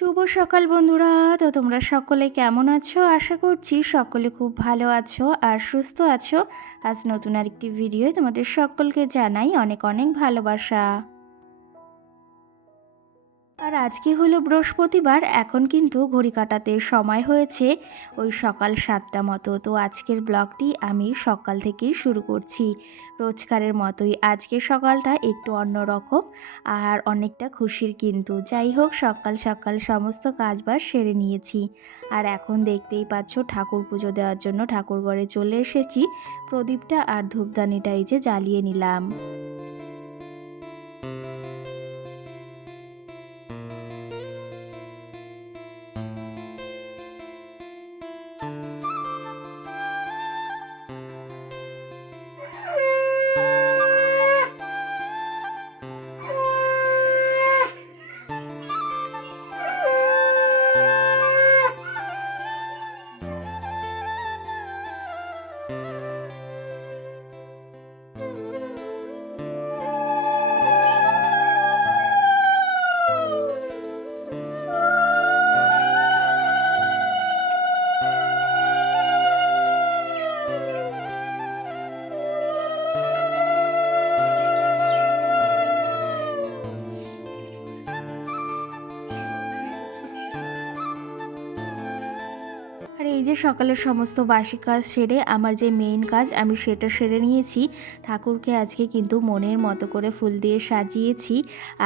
শুভ সকাল বন্ধুরা। তো তোমরা সকলে কেমন আছো? আশা করছি সকলে খুব ভালো আছো আর সুস্থ আছো। আজ নতুন আরেকটি ভিডিও তোমাদের সকলকে জানাই অনেক অনেক ভালোবাসা। আর আজকে হলো বৃহস্পতিবার, এখন কিন্তু ঘড়ি কাটাতে সময় হয়েছে ওই সকাল 7টা মতো। তো আজকের ব্লগটি আমি সকাল থেকেই শুরু করছি। রোজকারের মতোই আজকে সকালটা একটু অন্যরকম আর অনেকটা খুশির। কিন্তু যাই হোক, সকাল সকাল সমস্ত কাজবাজ সেরে নিয়েছি। আর এখন দেখতেই পাচ্ছ ঠাকুর পুজো দেওয়ার জন্য ঠাকুরঘরে চলে এসেছি। প্রদীপটা আর ধূপদানিটা এই যে জ্বালিয়ে নিলাম। আর এই যে সকালের সমস্ত বাসি কাজ সেরে আমার যে মেইন কাজ আমি সেটা সেরে নিয়েছি। ঠাকুরকে আজকে কিন্তু মনের মতো করে ফুল দিয়ে সাজিয়েছি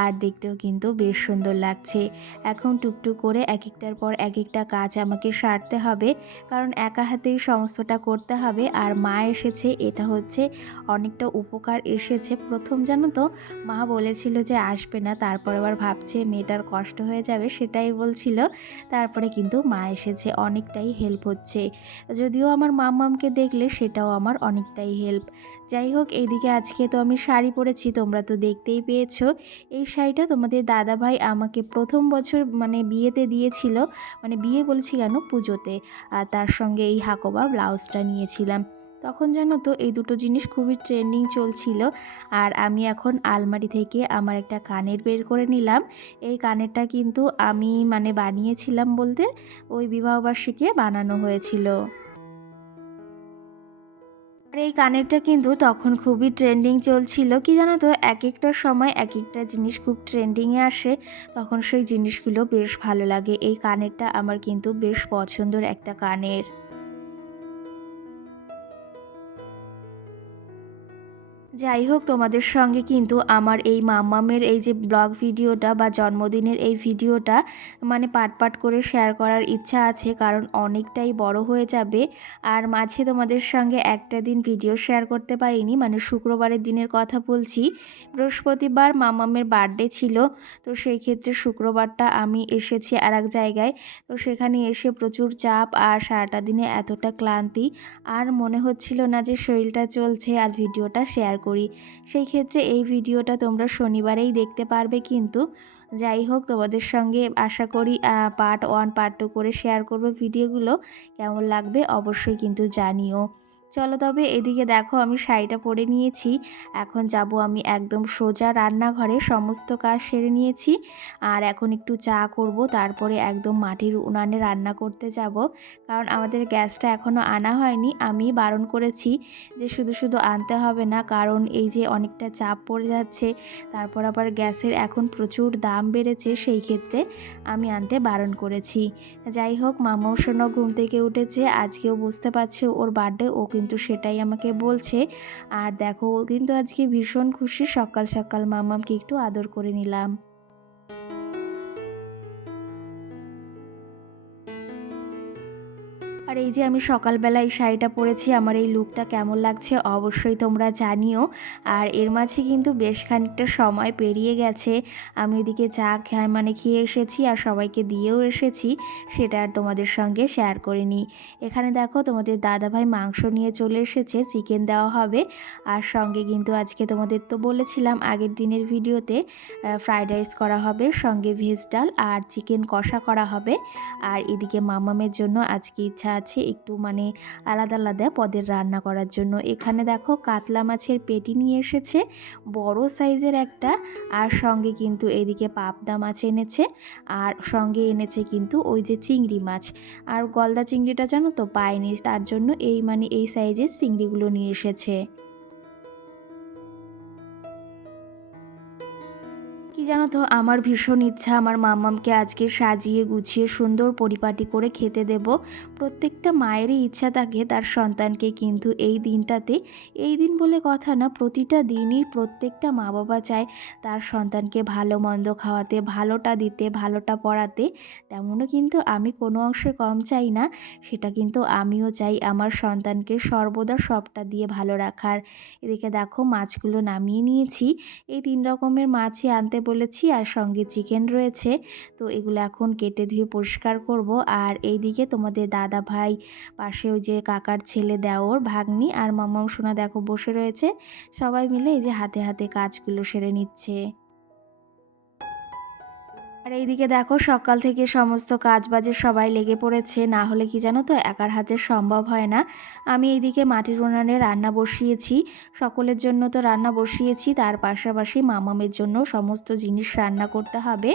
আর দেখতেও কিন্তু বেশ সুন্দর লাগছে। এখন টুকটুক করে এক একটার পর এক একটা কাজ আমাকে সারতে হবে, কারণ একা হাতেই সমস্তটা করতে হবে। আর মা এসেছে, এটা হচ্ছে অনেকটা উপকার এসেছে। প্রথম জানো তো মা বলেছিল যে আসবে না, তারপর আবার ভাবছে মেয়েটার কষ্ট হয়ে যাবে, সেটাই বলছিল। তারপরে কিন্তু মা এসেছে, অনেকটাই হেল্প হচ্ছে। যদিও আমার মাম্মামকে দেখলে সেটাও আমার অনেকটাই হেল্প। যাই হোক, এইদিকে আজকে তো আমি শাড়ি পরেছি, তোমরা তো দেখতেই পেয়েছো। এই শাড়িটা তোমাদের দাদাভাই আমাকে প্রথম বছর মানে বিয়েতে দিয়েছিল, মানে বিয়ে বলছি কেন, পুজোতে। আর তার সঙ্গে এই হাকোবা ব্লাউজটা নিয়েছিলাম। তখন জানো তো এই দুটো জিনিস খুবই ট্রেন্ডিং চলছিল। আর আমি এখন আলমারি থেকে আমার একটা কানের বের করে নিলাম। এই কানেরটা কিন্তু আমি মানে বানিয়েছিলাম বলতে ওই বিবাহবার্ষিকীতে বানানো হয়েছিল। আর এই কানেরটা কিন্তু তখন খুবই ট্রেন্ডিং চলছিল। কি জানো তো, এক একটা সময় এক একটা জিনিস খুব ট্রেন্ডিংয়ে আসে, তখন সেই জিনিসগুলো বেশ ভালো লাগে। এই কানেরটা আমার কিন্তু বেশ পছন্দের একটা কানের। যাই হোক, তোমাদের সঙ্গে কিন্তু আমার এই মাম্মামের এই যে ব্লগ ভিডিওটা বা জন্মদিনের এই ভিডিওটা মানে পার্ট পার্ট করে শেয়ার করার ইচ্ছা আছে, কারণ অনেকটাই বড় হয়ে যাবে। আর মাঝে তোমাদের সঙ্গে একটা দিন ভিডিও শেয়ার করতে পারিনি, মানে শুক্রবারের দিনের কথা বলছি। বৃহস্পতিবার মাম্মামের বার্থডে ছিল, তো সেই ক্ষেত্রে শুক্রবারটা আমি এসেছি আর এক জায়গায়। তো সেখানে এসে প্রচুর চাপ আর সারাটা দিনে এতটা ক্লান্তি, আর মনে হচ্ছিল না যে শরীরটা চলছে আর ভিডিওটা শেয়ার করি। সেই ক্ষেত্রে এই ভিডিওটা তোমরা শনিবারেই দেখতে পারবে। কিন্তু যাই হোক, তোমাদের সঙ্গে আশা করি পার্ট 1 পার্ট 2 করে শেয়ার করব ভিডিওগুলো। কেমন লাগবে অবশ্যই কিন্তু জানিও। চলো তবে এদিকে দেখো আমি শাড়িটা পরে নিয়েছি। এখন যাব আমি একদম সোজা রান্নাঘরে, সমস্ত কাজ সেরে নিয়েছি। আর এখন একটু চা করব, তারপরে একদম মাটির উনানে রান্না করতে যাব। কারণ আমাদের গ্যাসটা এখনও আনা হয়নি। আমি বারণ করেছি যে শুধু শুধু আনতে হবে না, কারণ এই যে অনেকটা চাপ পড়ে যাচ্ছে, তারপর আবার গ্যাসের এখন প্রচুর দাম বেড়েছে, সেই ক্ষেত্রে আমি আনতে বারণ করেছি। যাই হোক, মামাও শোনো ঘুম থেকে উঠেছে, আজকেও বুঝতে পারছে ওর বার্থডে, ও কিন্তু সেটাই আমাকে বলছে। আর দেখো ও কিন্তু আজকে ভীষণ খুশি, সকাল সকাল মামামকে একটু আদর করে নিলাম। আর এই যে আমি সকালবেলা এই শাড়িটা পরেছি, আমার এই লুকটা কেমন লাগছে অবশ্যই তোমরা জানিও। আর এর মাঝে কিন্তু বেশ খানিকটা সময় পেরিয়ে গেছে, আমি ওইদিকে চা মানে খেয়ে এসেছি আর সবাইকে দিয়েও এসেছি, সেটা আর তোমাদের সঙ্গে শেয়ার করিনি। এখানে দেখো তোমাদের দাদাভাই মাংস নিয়ে চলে এসেছে, চিকেন দেওয়া হবে। আর সঙ্গে কিন্তু আজকে তোমাদের তো বলেছিলাম আগের দিনের ভিডিওতে ফ্রাইড রাইস করা হবে, সঙ্গে ভেজ ডাল আর চিকেন কষা করা হবে। আর এদিকে মামামের জন্য আজকে ইচ্ছা আছে একটু মানে আলাদা আলাদা পদের রান্না করার জন্য। এখানে দেখো কাতলা মাছের পেটি নিয়ে এসেছে বড় সাইজের একটা, আর সঙ্গে কিন্তু এদিকে পাবদা মাছ এনেছে, আর সঙ্গে এনেছে কিন্তু ওই যে চিংড়ি মাছ। আর গলদা চিংড়িটা জানো তো পায়নি, তার জন্য এই মানে এই সাইজের চিংড়িগুলো নিয়ে এসেছে। কি জানো তো, আমার ভীষণ ইচ্ছা আমার মাম্মামকে আজকে সাজিয়ে গুছিয়ে সুন্দর পরিপাটি করে খেতে দেব। প্রত্যেকটা মায়েরই ইচ্ছা থাকে তার সন্তানকে কিন্তু এই দিনটাতে, এই দিন বলে কথা না, প্রতিটা দিনই প্রত্যেকটা মা বাবা চায় তার সন্তানকে ভালো মন্দ খাওয়াতে, ভালোটা দিতে, ভালোটা পড়াতে। তেমনও কিন্তু আমি কোনো অংশে কম চাই না, সেটা কিন্তু আমিও চাই আমার সন্তানকে সর্বদা সবটা দিয়ে ভালো রাখার। এদিকে দেখো মাছগুলো নামিয়ে নিয়েছি, এই 3 রকমের মাছই আনতে বলেছি, আর সঙ্গে চিকেন রয়েছে। তো এগুলো এখন কেটে ধুয়ে পরিষ্কার করব। আর এইদিকে তোমাদের দাদা ভাই, পাশে ওই যে কাকার ছেলে, দেওর, ভাগ্নি আর মামাম সোনা দেখো বসে রয়েছে। সবাই মিলে এই যে হাতে হাতে কাজগুলো সেরে নিচ্ছে। আর এইদিকে দেখো সকাল থেকে সমস্ত কাজবাজে সবাই লেগে পড়েছে, না হলে কি জানো তো একার হাতে সম্ভব হয় না। আমি এইদিকে মাটির উনানে রান্না বসিয়েছি, সকলের জন্য তো রান্না বসিয়েছি, তার পাশাপাশি মামামের জন্য সমস্ত জিনিস রান্না করতে হবে।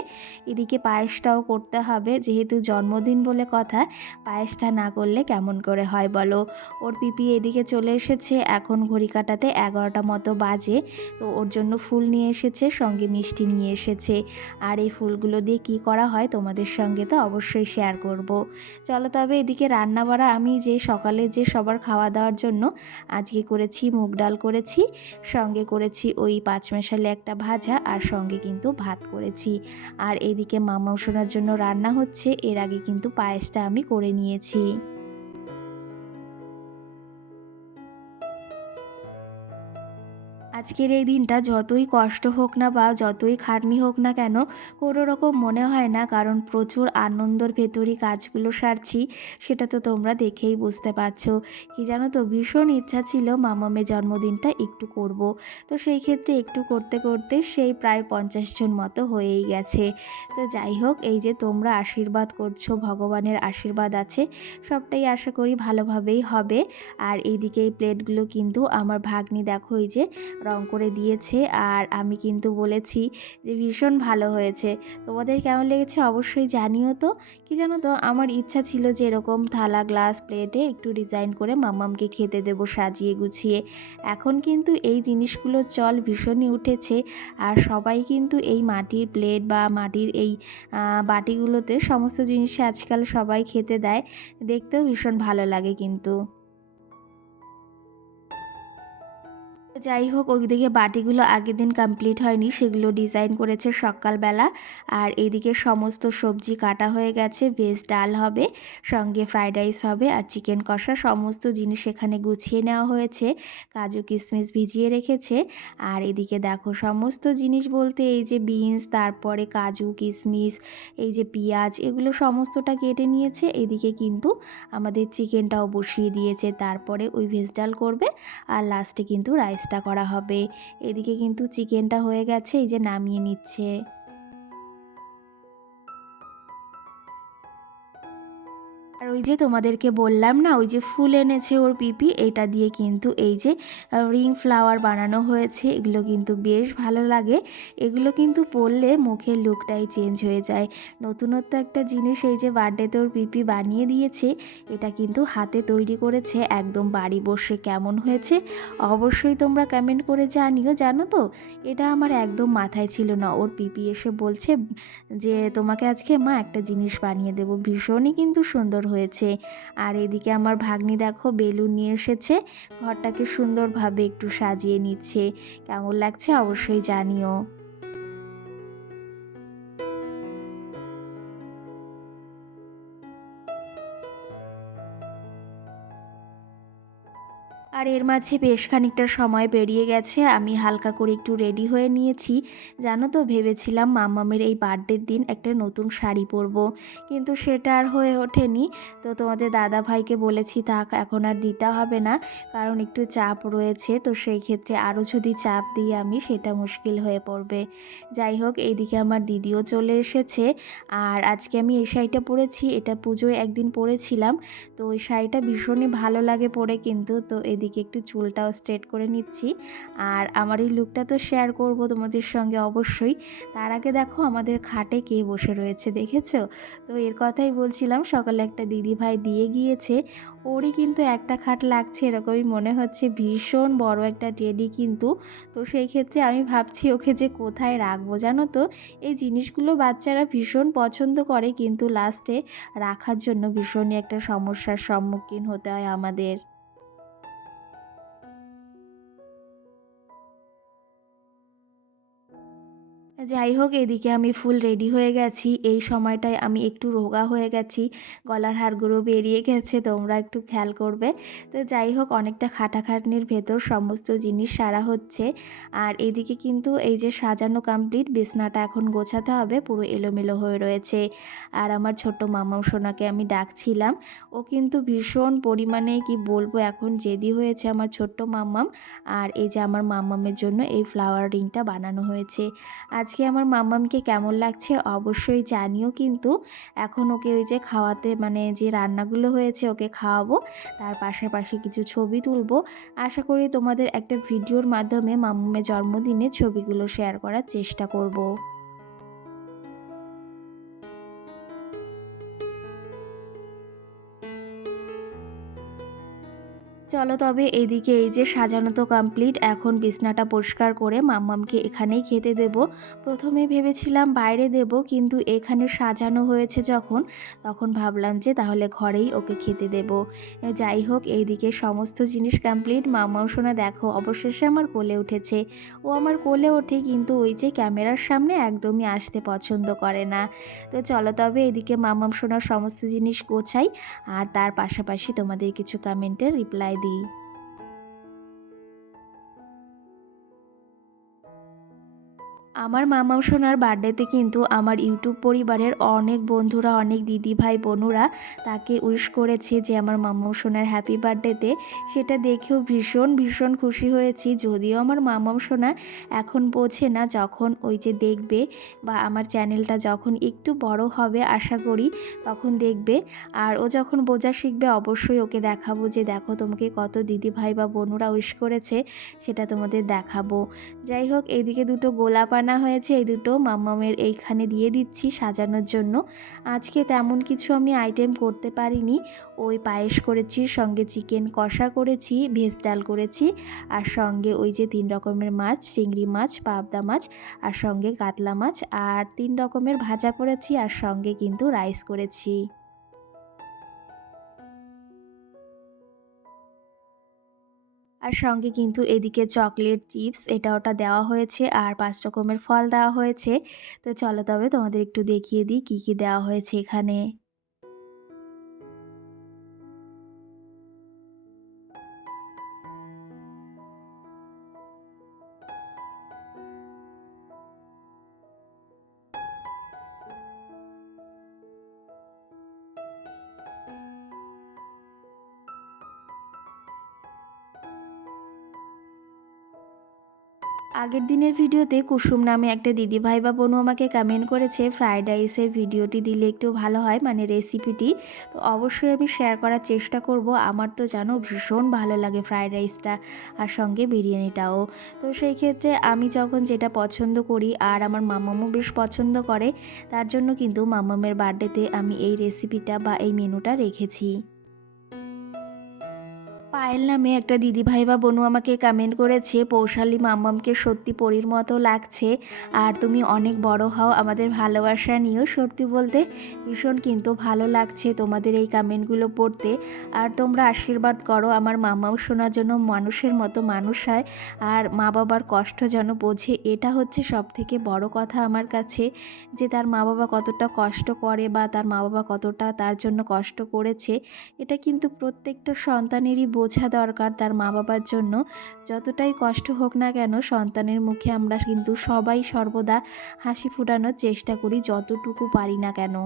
এদিকে পায়েসটাও করতে হবে, যেহেতু জন্মদিন বলে কথা, পায়েসটা না করলে কেমন করে হয় বলো। ওর পিপি এদিকে চলে এসেছে, এখন ঘড়ি কাটাতে 11টা মতো বাজে। তো ওর জন্য ফুল নিয়ে এসেছে, সঙ্গে মিষ্টি নিয়ে এসেছে। আর এই ফুলগুলো দিয়ে কি করা হয় তোমাদের সঙ্গে তো অবশ্যই শেয়ার করব। চলো তবে এদিকে রান্না বাড়া আমি যে সকালে যে সবার খাওয়া দাওয়ার জন্য আজকে করেছি মুগ ডাল করেছি, সঙ্গে করেছি ওই পাঁচমেশালি একটা ভাজা, আর সঙ্গে কিন্তু ভাত করেছি। আর এইদিকে মামা শোনার জন্য রান্না হচ্ছে, এর আগে কিন্তু পায়েসটা আমি করে নিয়েছি। আজকের এই দিনটা যতই কষ্ট হোক না বা যতই খাটনি হোক না কেন, কোনো রকম মনে হয় না, কারণ প্রচুর আনন্দর ভেতরই কাজগুলো সারছি। সেটা তো তোমরা দেখেই বুঝতে পারছো। কি জানো তো, ভীষণ ইচ্ছা ছিল মামামের জন্মদিনটা একটু করব। তো সেই ক্ষেত্রে একটু করতে করতে সেই প্রায় 50 জন মতো হয়েই গেছে। তো যাই হোক, এই যে তোমরা আশীর্বাদ করছো, ভগবানের আশীর্বাদ আছে, সবটাই আশা করি ভালোভাবেই হবে। আর এইদিকে এই প্লেটগুলো কিন্তু আমার ভাগ্নি দেখো এই যে রং করে দিয়েছে, আর আমি কিন্তু বলেছি যে ভীষণ ভালো হয়েছে। তোমাদের কেমন লেগেছে অবশ্যই জানিও তো। কি জানো তো, আমার ইচ্ছা ছিল যে এরকম থালা, গ্লাস, প্লেটে একটু ডিজাইন করে মাম্মামকে খেতে দেবো সাজিয়ে গুছিয়ে। এখন কিন্তু এই জিনিসগুলো চল ভীষণই উঠেছে, আর সবাই কিন্তু এই মাটির প্লেট বা মাটির এই বাটিগুলোতে সমস্ত জিনিসে আজকাল সবাই খেতে দেয়, দেখতেও ভীষণ ভালো লাগে কিন্তু। যাই হোক, ওইদিকে বাটিগুলো আগের দিন কমপ্লিট হয়নি, সেগুলো ডিজাইন করেছে সকালবেলা। আর এইদিকে সমস্ত সবজি কাটা হয়ে গেছে, ভেজ ডাল হবে, সঙ্গে ফ্রাইড রাইস হবে, আর চিকেন কষা, সমস্ত জিনিস এখানে গুছিয়ে নেওয়া হয়েছে। কাজু কিশমিশ ভিজিয়ে রেখেছে। আর এদিকে দেখো সমস্ত জিনিস বলতে এই যে বিনস, তারপরে কাজু কিশমিশ, এই যে পেঁয়াজ, এগুলো সমস্তটা কেটে নিয়েছে। এদিকে কিন্তু আমাদের চিকেনটাও বসিয়ে দিয়েছে, তারপরে ওই ভেজ ডাল করবে, আর লাস্টে কিন্তু রাইসটা করা হবে। এদিকে কিন্তু চিকেনটা হয়ে গেছে, এই যে নামিয়ে নিচ্ছে। আর ওই যে তোমাদেরকে বললাম না, ওই যে ফুল এনেছে ওর পিপি, এটা দিয়ে কিন্তু এই যে রিং ফ্লাওয়ার বানানো হয়েছে। এগুলো কিন্তু বেশ ভালো লাগে, এগুলো কিন্তু পরলে মুখের লুকটাই চেঞ্জ হয়ে যায়। নতুনত্ব একটা জিনিস এই যে বার্থডেতে ওর পিপি বানিয়ে দিয়েছে, এটা কিন্তু হাতে তৈরি করেছে, একদম বাড়ি বসে। কেমন হয়েছে অবশ্যই তোমরা কমেন্ট করে জানিও। জানো তো, এটা আমার একদম মাথায় ছিল না, ওর পিপি এসে বলছে যে তোমাকে আজকে মা একটা জিনিস বানিয়ে দেবো, ভীষণই কিন্তু সুন্দর হয়েছে। আর এদিকে আমার ভাগ্নি দেখো বেলুন নিয়ে এসেছে, ঘরটাকে সুন্দরভাবে একটু সাজিয়ে নিচ্ছে। কেমন লাগছে অবশ্যই জানিও। আর এর মাঝে বেশ খানিকটা সময় পেরিয়ে গেছে, আমি হালকা করে একটু রেডি হয়ে নিয়েছি। জানো তো, ভেবেছিলাম মাম্মামের এই বার্থডের দিন একটা নতুন শাড়ি পরবো, কিন্তু সেটা আর হয়ে ওঠেনি। তো তোমাদের দাদা ভাইকে বলেছি থাক, এখন আর দিতে হবে না, কারণ একটু চাপ রয়েছে। তো সেই ক্ষেত্রে আরও যদি চাপ দিই আমি, সেটা মুশকিল হয়ে পড়বে। যাই হোক, এইদিকে আমার দিদিও চলে এসেছে। আর আজকে আমি এই শাড়িটা পরেছি, এটা পুজোয় একদিন পরেছিলাম। তো ওই শাড়িটা ভীষণই ভালো লাগে পরে, কিন্তু তো এদিকে একটু চুলটাও স্ট্রেট করে নিচ্ছি। আর আমার এই লুকটা তো শেয়ার করব তোমাদের সঙ্গে অবশ্যই। তার আগে দেখো আমাদের খাটে কে বসে রয়েছে, দেখেছো? তো এর কথাই বলছিলাম, সকালে একটা দিদি ভাই দিয়ে গিয়েছে। ওরই কিন্তু একটা খাট লাগছে এরকমই মনে হচ্ছে, ভীষণ বড় একটা টেডি কিন্তু। তো সেই ক্ষেত্রে আমি ভাবছি ওকে যে কোথায় রাখবো, জানো তো। এই জিনিসগুলো বাচ্চারা ভীষণ পছন্দ করে, কিন্তু লাস্টে রাখার জন্য ভীষণই একটা সমস্যার সম্মুখীন হতে হয় আমাদের। যাই হোক, এদিকে আমি ফুল রেডি হয়ে গেছি। এই সময়টায় আমি একটু রোগা হয়ে গেছি, গলার হাড়গুলো বেরিয়ে গেছে, তোমরা একটু খেয়াল করবে। তো যাই হোক, অনেকটা খাটাখাটনির ভেতর সমস্ত জিনিস সারা হচ্ছে। আর এদিকে কিন্তু এই যে সাজানো কমপ্লিট, বিছনাটা এখন গোছাতে হবে, পুরো এলোমেলো হয়ে রয়েছে। আর আমার ছোট্ট মামাম সোনাকে আমি ডাকছিলাম, ও কিন্তু ভীষণ পরিমাণে কি বলবো এখন জেদি হয়েছে আমার ছোট্ট মাম্মাম। আর এই যে আমার মাম্মামের জন্য এই ফ্লাওয়ার রিংটা বানানো হয়েছে। আজকে আমার মাম্মামকে কেমন লাগছে অবশ্যই জানিও কিন্তু। এখন ওকে ওই যে খাওয়াতে, মানে যে রান্নাগুলো হয়েছে ওকে খাওয়াবো, তার পাশাপাশি কিছু ছবি তুলবো। আশা করি তোমাদের একটা ভিডিওর মাধ্যমে মাম্মামের জন্মদিনের ছবিগুলো শেয়ার করার চেষ্টা করব। চলো তবে, এইদিকে এই যে সাজানো তো কমপ্লিট, এখন বিছনাটা পরিষ্কার করে মাম্মামকে এখানেই খেতে দেব। প্রথমে ভেবেছিলাম বাইরে দেব, কিন্তু এখানে সাজানো হয়েছে যখন, তখন ভাবলাম যে তাহলে ঘরেই ওকে খেতে দেব। যাই হোক, এইদিকে সমস্ত জিনিস কমপ্লিট। মাম্মাম সোনা দেখো অবশেষে আমার কোলে উঠেছে। ও আমার কোলে ওঠে, কিন্তু ওই যে ক্যামেরার সামনে একদমই আসতে পছন্দ করে না। তো চলো তবে, এদিকে মাম্মাম সোনার সমস্ত জিনিস গোছাই, আর তার পাশাপাশি তোমাদের কিছু কমেন্টের রিপ্লাই দিই। আমার মামাও সোনার বার্থডেতে কিন্তু আমার ইউটিউব পরিবারের অনেক বন্ধুরা, অনেক দিদি ভাই বোনুরা তাকে উইশ করেছে যে আমার মামাও সোনার হ্যাপি বার্থডেতে। সেটা দেখেও ভীষণ ভীষণ খুশি হয়েছি। যদিও আমার মামাও সোনা এখন বোঝে না, যখন ওই যে দেখবে বা আমার চ্যানেলটা যখন একটু বড় হবে আশা করি তখন দেখবে। আর ও যখন বোঝা শিখবে অবশ্যই ওকে দেখাবো যে দেখো তোমাকে কত দিদি ভাই বা বোনুরা উইশ করেছে, সেটা তোমাদের দেখাবো। যাই হোক, এইদিকে দুটো গোলাপ আনা হয়েছে, এই দুটো মাম্মামের এইখানে দিয়ে দিচ্ছি সাজানোর জন্য। আজকে তেমন কিছু আমি আইটেম করতে পারিনি। ওই পায়েস করেছি, সঙ্গে চিকেন কষা করেছি, ভেজ ডাল করেছি, আর সঙ্গে ওই যে 3 রকমের মাছ, চিংড়ি মাছ, পাবদা মাছ, আর সঙ্গে কাতলা মাছ, আর 3 রকমের ভাজা করেছি, আর সঙ্গে কিন্তু রাইস করেছি। আর সঙ্গে কিন্তু এদিকে চকলেট, চিপস এটা ওটা দেওয়া হয়েছে, আর 5 রকমের ফল দেওয়া হয়েছে। তো চলো তবে তোমাদের একটু দেখিয়ে দিই কী কী দেওয়া হয়েছে এখানে। আগের দিনের ভিডিওতে কুসুম নামে একটা দিদিভাই বা বোনও আমাকে কমেন্ট করেছে ফ্রায়েড রাইসের ভিডিওটি দিলে একটু ভালো হয়, মানে রেসিপিটি। তো অবশ্যই আমি শেয়ার করার চেষ্টা করব। আমার তো জানো ভীষণ ভালো লাগে ফ্রায়েড রাইসটা, আর সঙ্গে বিরিয়ানিটাও। তো সেই ক্ষেত্রে আমি যখন যেটা পছন্দ করি, আর আমার মাম্মামও বেশ পছন্দ করে, তার জন্য কিন্তু মাম্মামের বার্থডেতে আমি এই রেসিপিটা বা এই মেনুটা রেখেছি। পায়েল নামে একটা দিদিভাই বা বোনু আমাকে কমেন্ট করেছে, পৌশালী মাম্মামকে সত্যি পরীর মতো লাগছে, আর তুমি অনেক বড় হও, আমাদের ভালোবাসা নিয়েও। সত্যি বলতে ভীষণ কিন্তু ভালো লাগছে তোমাদের এই কমেন্টগুলো পড়তে। আর তোমরা আশীর্বাদ করো আমার মাম্মাম শোনার জন্য মানুষের মতো মানুষ হয়, আর মা বাবার কষ্ট যেন বোঝে। এটা হচ্ছে সবথেকে বড় কথা আমার কাছে, যে তার মা বাবা কতটা কষ্ট করে বা তার মা বাবা কতটা তার জন্য কষ্ট করেছে, এটা কিন্তু প্রত্যেকটা সন্তানেরই বোঝা বোঝা দরকার তার মা বাবার জন্য। যতটাই কষ্ট হোক না কেন সন্তানের মুখে আমরা কিন্তু সবাই সর্বদা হাসি ফোটানোর চেষ্টা করি যতটুকু পারি না কেন।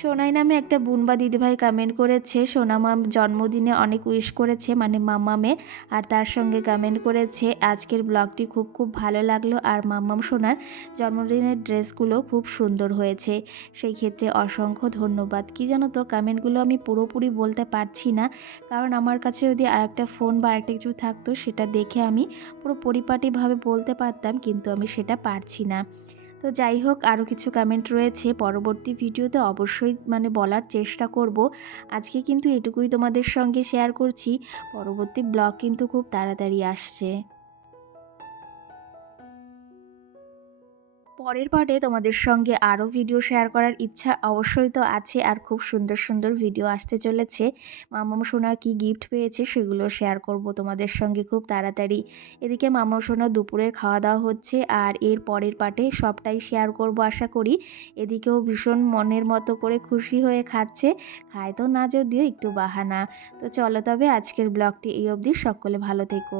সোনাই নামে একটা বোন বা দিদিভাই কমেন্ট করেছে, সোনা মাম জন্মদিনে অনেক উইশ করেছে মানে মাম্মামে। আর তার সঙ্গে কমেন্ট করেছে আজকের ব্লগটি খুব খুব ভালো লাগলো, আর মাম্মাম সোনার জন্মদিনের ড্রেসগুলো খুব সুন্দর হয়েছে। সেই ক্ষেত্রে অসংখ্য ধন্যবাদ। কি জানো তো, কমেন্টগুলো আমি পুরোপুরি বলতে পারছি না, কারণ আমার কাছে যদি আরেকটা ফোন বা আরেকটা কিছু থাকতো সেটা দেখে আমি পুরো পরিপাটিভাবে বলতে পারতাম, কিন্তু আমি সেটা পারছি না। তো যাই হোক, আরও কিছু কমেন্ট রয়েছে, পরবর্তী ভিডিওতে অবশ্যই বলার চেষ্টা করব। আজকে কিন্তু এটুকুই তোমাদের সঙ্গে শেয়ার করছি, পরবর্তী ব্লগ কিন্তু খুব তাড়াতাড়ি আসছে। পরের পার্টে তোমাদের সঙ্গে আরও ভিডিও শেয়ার করার ইচ্ছা অবশ্যই তো আছে, আর খুব সুন্দর সুন্দর ভিডিও আসতে চলেছে। মাম্মাম সোনা কি গিফট পেয়েছে সেগুলো শেয়ার করব তোমাদের সঙ্গে খুব তাড়াতাড়ি। এদিকে মাম্মাম সোনা দুপুরের খাওয়া দাওয়া হচ্ছে, আর এর পরের পার্টে সবটাই শেয়ার করব আশা করি। এদিকেও ভীষণ মনের মতো করে খুশি হয়ে খাচ্ছে, খায় তো না যদিও একটু বাহানা। তো চলো তবে আজকের ব্লগটি এই অবধি, সকলে ভালো থেকো।